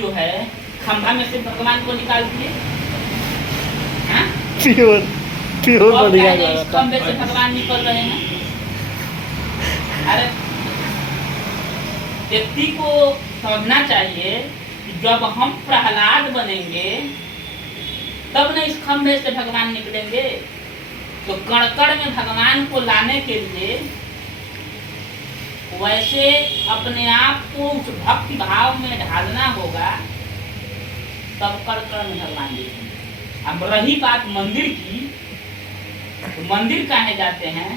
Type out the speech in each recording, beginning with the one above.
जो है खंभा में से भगवान को निकाल दिए। प्योर प्योर और बढ़िया पहले इस लगा था। खंभे से भगवान निकल रहे हैं। अरे व्यक्ति को समझना चाहिए कि जब हम प्रहलाद बनेंगे तब न इस खंभे से भगवान निकलेंगे। तो कड़कड़ में भगवान को लाने के लिए वैसे अपने आप को उस भक्ति भाव में ढालना होगा, तब कड़कड़ में भगवान दिखेंगे। अब रही बात मंदिर की, तो मंदिर काहे जाते हैं?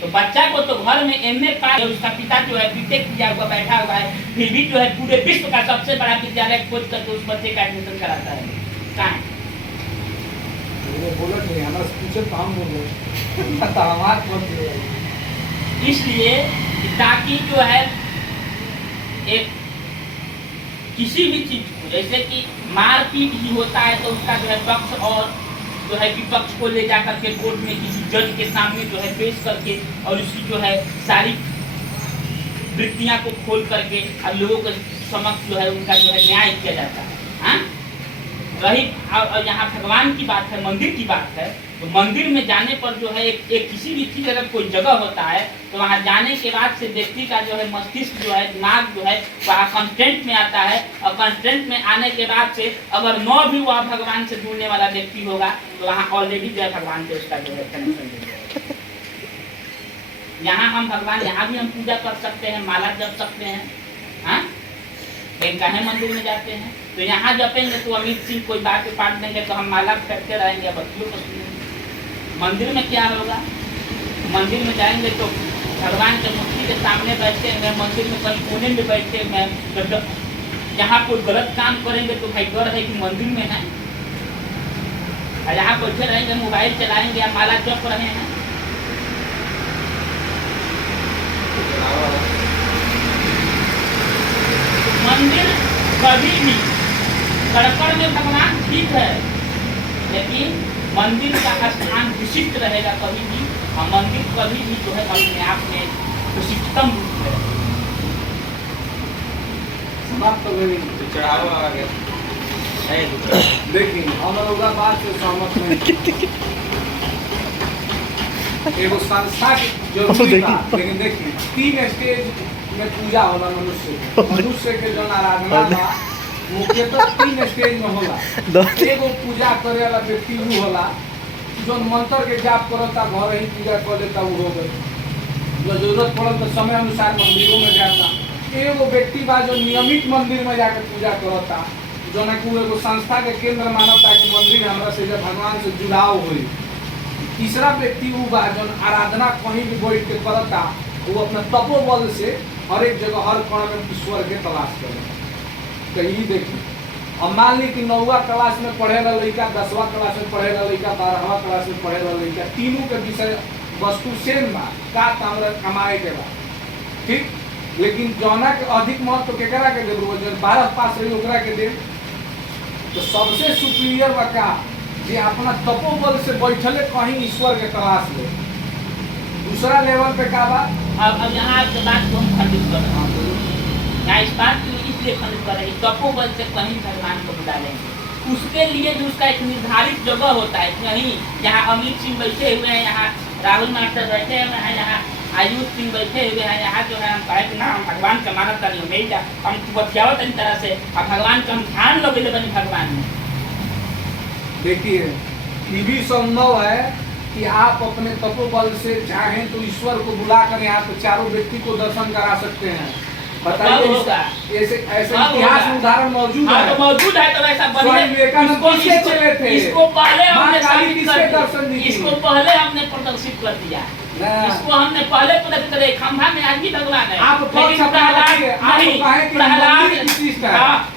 तो बच्चा को तो घर में एमए पास, उसका पिता जो है बीटेक किया हुआ बैठा हुआ है, फिर भी जो है पूरे विश्व का सबसे बड़ा विद्यालय खोज करके उस बच्चे का एडमिशन कराता है। कहाँ है? बोला नहीं हमारा फ्यूचर काम बोल रहे इसलिए ताकि जो है एक किसी भी चीज को, जैसे कि मारपीट ही होता है तो उसका जो है पक्ष और जो है विपक्ष को ले जा करके कोर्ट में किसी जज के सामने जो है पेश करके और उसकी जो है सारी वृत्तियां को खोल करके और लोगों के समक्ष जो है उनका जो है न्याय किया जाता है। हाँ? रही और यहाँ भगवान की बात है, मंदिर की बात है, तो मंदिर में जाने पर जो है एक किसी भी चीज अगर कोई जगह होता है तो वहाँ जाने के बाद से व्यक्ति का जो है मस्तिष्क जो है, दिमाग जो है वहाँ कंटेंट में आता है। और कंटेंट में आने के बाद से अगर न भी वह भगवान से जुड़ने वाला व्यक्ति होगा तो वहाँ ऑलरेडी जो है भगवान से उसका जो है कनेक्शन। यहाँ हम भगवान, यहाँ भी हम पूजा कर सकते हैं, माला जप सकते हैं। हाँ, कहीं मंदिर में जाते हैं तो यहाँ जपेंगे तो अमित सिंह कोई बात पे पाट देंगे तो हम माला फेंकते रहेंगे, बच्चियों को सुनेंगे। मंदिर में क्या होगा? मंदिर में जाएंगे तो भगवान के मूर्ति के सामने बैठते हैं, मंदिर में कहीं कोने में बैठते हैं। जब यहाँ कोई गलत काम करेंगे तो भाई डर है कि मंदिर में है, और यहाँ बैठे रहेंगे मोबाइल चलाएंगे या माला जप रहे हैं। मंदिर कभी भी कड़कड़ में भगवान ठीक है, लेकिन मंदिर का स्थान विशिष्ट रहेगा कभी भी, और मंदिर कभी भी जो है अपने आप में विशिष्टतम रूप है। समाप्त हो गई चढ़ावा आ गया। देखिए हम लोग बात से सहमत नहीं। एगो संस्था की जरूरी था, लेकिन देखिए 3 स्टेज में पूजा होला मनुष्य के जो आराधना बा मुख्यतः 3 स्टेज में होला। एगो पूजा करे वाला व्यक्ति वो होला जो मंत्र के जाप करता, घर ही पूजा कर लेता, वो हो गई। जो जरूरत पड़ल तो समय अनुसार मंदिरों में जाता। एगो व्यक्ति बा जो नियमित मंदिर में जाकर पूजा करता, जो ना कि एगो संस्था के केंद्र मानता कि मंदिर हमरा से जब भगवान से जुड़ाव हुई। तीसरा व्यक्ति वो बा जो आराधना कहीं भी बैठ के करता, वो अपने तपोबल से हर एक जगह हर कण में ईश्वर के तलाश करे। तो ये देखिए, अब मान ली कि 9वीं क्लास में पढ़ेला लड़का, 10वां क्लास में पढ़ेला लड़का, 12वां क्लास में पढ़ेला लड़का, तीनों के विषय वस्तु सेम बा, का तामरा कमाए के बा, ठीक। लेकिन जौना के अधिक महत्व केकरा के देबो, जो 12 पास रही ओकरा के दे। तो सबसे सुपीरियर बा का जे अपना तपोबल से बैठले कहीं ईश्वर के तलाश ले। दूसरा लेवल पे का बा, अब यहाँ के बात को हम खंडित कर रहे हैं, यहाँ इस बात को इसलिए खंडित कर रहे हैं तपोबल से कहीं भगवान को बुला लेंगे। उसके लिए भी उसका एक निर्धारित जगह होता है। नहीं यहाँ अमित सिंह बैठे हुए हैं, यहाँ राहुल मास्टर बैठे हुए हैं, यहाँ आयुष सिंह बैठे हुए हैं, यहाँ जो है हम कहे कि ना हम भगवान का मानव तारी नहीं जा, हम बतियावत इन तरह से अब भगवान का हम ध्यान लगे बनी भगवान में। देखिए ये भी संभव है कि आप अपने तपोबल से चाहें तो ईश्वर को बुलाकर यहाँ पे चारों व्यक्ति को दर्शन करा सकते हैं। बताइए, ऐसे इतिहास में उदाहरण मौजूद है। तो मौजूद है, तो ऐसा विवेकानंद किसके चले थे? इसको पहले हमने दर्शन दी, इसको पहले हमने प्रदर्शित कर दिया, इसको हमने पहले प्रदर्शित करे। खंभा में आज भी भगवान है, आप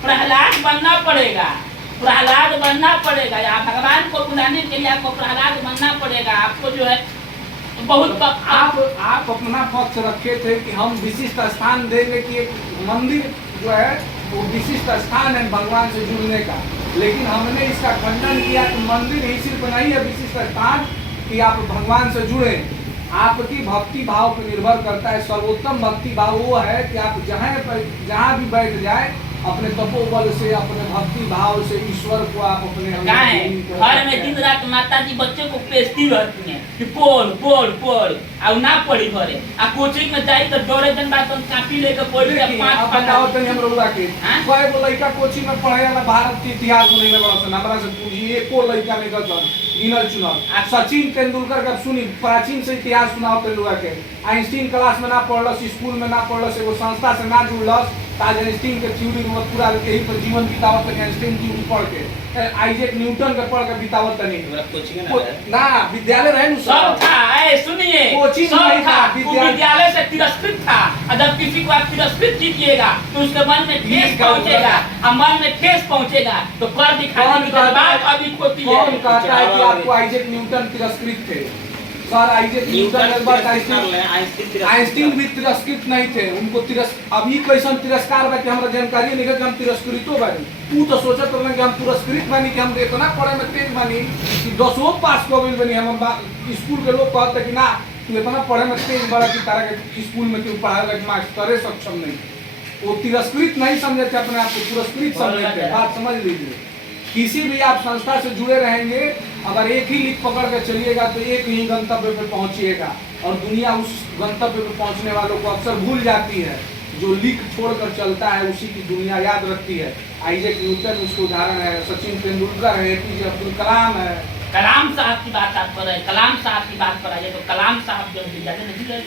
प्रहलाद बनना पड़ेगा, प्रहलाद बनना पड़ेगा। यहाँ भगवान को बुलाने के लिए आपको प्रहलाद बनना पड़ेगा। आपको जो है बहुत आप अपना पक्ष रखे थे कि हम विशिष्ट स्थान देंगे कि एक मंदिर जो है वो विशिष्ट स्थान है भगवान से जुड़ने का, लेकिन हमने इसका खंडन किया कि मंदिर ही सिर्फ नहीं है विशिष्ट स्थान कि आप भगवान से जुड़े। आपकी भक्ति भाव पर निर्भर करता है। सर्वोत्तम भक्ति भाव वो है कि आप जहाँ भी बैठ जाए अपने तपोबल से, अपने भक्ति भाव से ईश्वर को आप अपने क्या है घर में दिन रात माता जी बच्चे को पेस्ती रहती हैं कि पढ़ पढ़ पढ़ अब ना पढ़ी घरे आ कोचिंग में जाई तो डरे दिन बाद तुम कापी लेके पढ़ के पांच बताओ तनी हम लोगवा के हाँ? कोई गो लड़का कोचिंग में पढ़े वाला भारत के इतिहास में नहीं बड़ा सन हमरा से पूछिए एको लड़का नहीं गसन गिनल चुनल सचिन तेंदुलकर का सुनी प्राचीन से इतिहास सुनाओ तेंदुलकर के आइंस्टीन क्लास में ना पढ़लस, स्कूल में ना पढ़लस, एगो संस्था से ना जुड़लस, आज आइंस्टीन के थ्योरी में पूरा यही पर जीवन बितावत है आइंस्टीन थ्योरी पढ़ के आइजैक न्यूटन के पढ़ के बितावत नहीं ना विद्यालय रहे सब था। ए सुनिए कोचिंग सब नहीं था, था, वो विद्यालय से तिरस्कृत था। और जब किसी को आप तिरस्कृत कीजिएगा तो उसके मन में ठेस पहुंचेगा, और मन में ठेस पहुंचेगा तो कर दिखाने की बात अभी होती है। कौन कहता है कि आपको आइजैक न्यूटन तिरस्कृत थे? सर आइजैक न्यूटन आइंस्टीन भी तिरस्कृत नहीं थे, उनको अभी कैसा तिरस्कार बा कि हमरा जानकारी नहीं है कि हम तिरस्कृतो बानी। तू तो सोचत रहन कि हम पुरस्कृत बानी कि हम इतना पढ़े में तेज बानी कि 10वां पास कर गइल बानी। हम स्कूल के लोग कहते कि ना तू इतना पढ़े में तेज बड़ा कि तारा के स्कूल में तू पढ़ाए लगे मास्टरे सक्षम नहीं। वो तिरस्कृत नहीं समझते अपने आप को, पुरस्कृत समझते। बात समझ लीजिए, किसी भी आप संस्था से जुड़े रहेंगे अगर एक ही लिख पकड़ के चलिएगा तो एक ही गंतव्य पे पहुंचिएगा, और दुनिया उस गंतव्य पे पहुंचने वालों को अक्सर भूल जाती है। जो लिख छोड़कर चलता है उसी की दुनिया याद रखती है। आइजैक न्यूटन उसका उदाहरण है, सचिन तेंदुलकर है, APJ अब्दुल कलाम है। कलाम साहब की बात आप कर रहे हैं, कलाम साहब की बात कर रहे हैं तो कलाम साहब जो विद्यालय नहीं गए,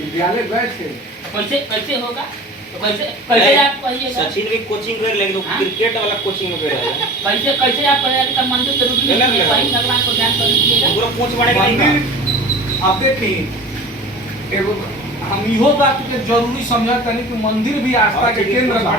विद्यालय गए थे, कैसे कैसे होगा? तो कैसे कैसे आप कहिएगा? सचिन भी कोचिंग कर लेकिन वो क्रिकेट वाला कोचिंग में गया है। कैसे कैसे आप कहिएगा कि मंदिर जरूरी नहीं है, वही भगवान को ध्यान कर लीजिएगा। पूरा पूछ पड़ेगा नहीं। मंदिर आप देखिए एगो हम इहो बात के जरूरी समझता नहीं कि मंदिर भी आस्था के केंद्र बा।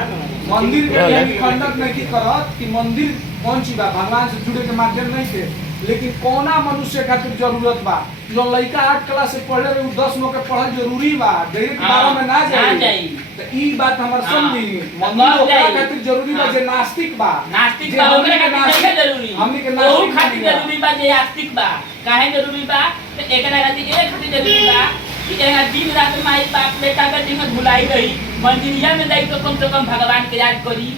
मंदिर के यानी खंडक नहीं करत कि मंदिर कौन चीज बा, भगवान से जुड़े के माध्यम नहीं थे, लेकिन कौना मनुष्य खातिर जरूरत बा। जो लड़का 8 क्लास से पढ़े रहे 10 मौके पढ़ल जरूरी बा, डायरेक्ट 12 में ना जाई। तो ई बात हमर समझी मंदिर ओकरा खातिर जरूरी बा जे नास्तिक बा। नास्तिक बा ओकरा खातिर नहीं जरूरी, हमनी के नास्तिक नास्तिक खातिर जरूरी बा जे आस्तिक बा। काहे जरूरी बा? तो एकरा खातिर एक खातिर जरूरी बा कि एना दिन रात माई बाप बेटा के दिन भुलाई रही, मंदिरिया में जाई तो कम से कम भगवान के याद करी।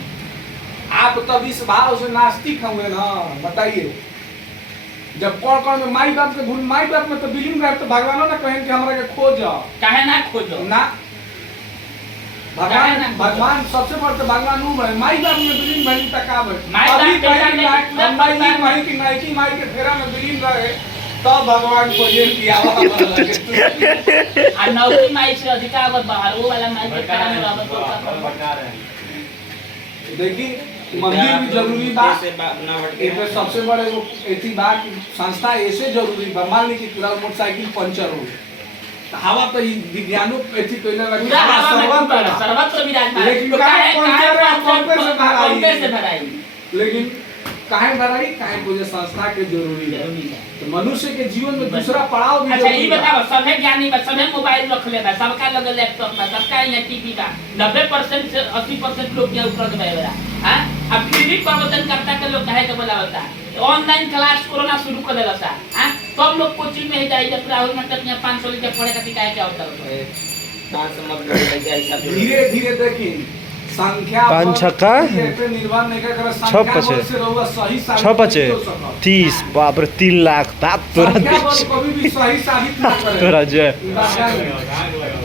आप तब इस भाव से नास्तिक होंगे ना, बताइए। जब पढ़ में माई बाप के भूल, माई बाप में तो बिलीव रहे तो भगवानों ने कहें कि हमरा के खोजो, काहे ना खोजो ना भगवान सबसे बड़ तो भगवान ऊ है। माई बाप में बिलीव नहीं तका है, अभी कहीं माई की नाइकी माई के फेरा में बिलीव रहे तब भगवान को ये किया आ नौकरी माई से अधिक अगर बाहर वो वाला माई के काम रहबो तो देखिए मंदिर भी जरूरी बा। एमे सबसे बड़े वो एथी बा कि संस्था ऐसे जरूरी बा। मान ली कि पूरा मोटरसाइकिल पंचर हो तो हवा तो विज्ञानो एथी कइले लगी सर्वत्र विराजमान, लेकिन काहे पंचर से भराई, लेकिन काहे भराई, काहे पूजे संस्था के जरूरी है। तो मनुष्य के जीवन में दूसरा पड़ाव भी। अच्छा ये बताओ, सबे ज्ञानी बा, सबे मोबाइल रख ले बा, सबका लगे लैपटॉप बा, सबका यहाँ टीवी बा, 90% से 80% लोग यहाँ उपलब्ध बा बड़ा। हां अब फिर भी प्रवचन करता के लोग काहे के बोलावता ऑनलाइन क्लास कोरोना शुरू कर देला सा। हां सब लोग कोचिंग में जाई, जब राहुल मतलब यहाँ 500 लेके पढ़े खातिर काहे के आवता है। कहां से मत बोलिए ऐसा धीरे धीरे देखिए संख्या 5 छक्का निर्भर नहीं कर 6 पचे से रहुआ सही 6 पचे 30 बाप रे 3 लाख बाप तोरा संख्या बल कभी भी सही साबित ना करे तोरा जे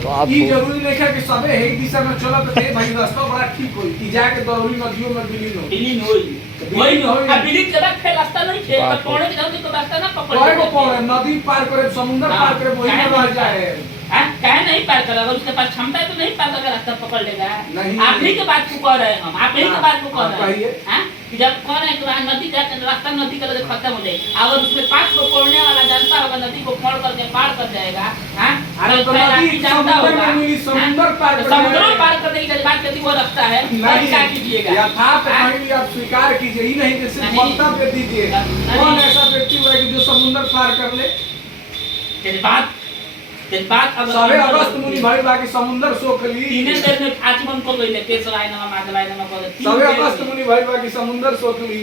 बाप ई जरूरी नहीं है कि सबे हे दिशा में चलत है भाई, रास्ता बड़ा ठीक होई कि जाके दरौली नदियों में विलीन होई वही अब विलीन के बाद फिर रास्ता नहीं थे तो पौड़े के जाओ तो रास्ता ना पकड़ कोई को पौड़े नदी पार करे समुद्र पार करे वही में रह जाए। काहे नहीं पार कर, अगर उसके पास क्षमता है तो नहीं पार करके रास्ता पकड़ लेगा। नहीं, आप ही के बात को कह रहे हैं हम, आप ही के बात को कह रहे कहिए। हैं कि जब कह रहे हैं कि नदी का रास्ता नदी का खत्म हो जाए, अगर उसमें 5 को पढ़ने वाला जानता होगा नदी को फोड़ करके पार कर जाएगा। हां अरे तो नदी जानता होगा समुद्र पार कर समुद्र पार करने की बात यदि वो रखता है नहीं क्या कीजिएगा? यथार्थ कहीं आप स्वीकार कीजिए, ही नहीं कि सिर्फ वक्तव्य दीजिए। कौन ऐसा व्यक्ति हुआ कि जो समुद्र पार कर ले? बात अब सारे अगस्त मुनि भाई बाकी समुद्र सोख ली, तीने देर में आचमन को गइले केसराय नाम मादलाय नाम को सारे अगस्त मुनि भाई बाकी समुद्र सोख ली।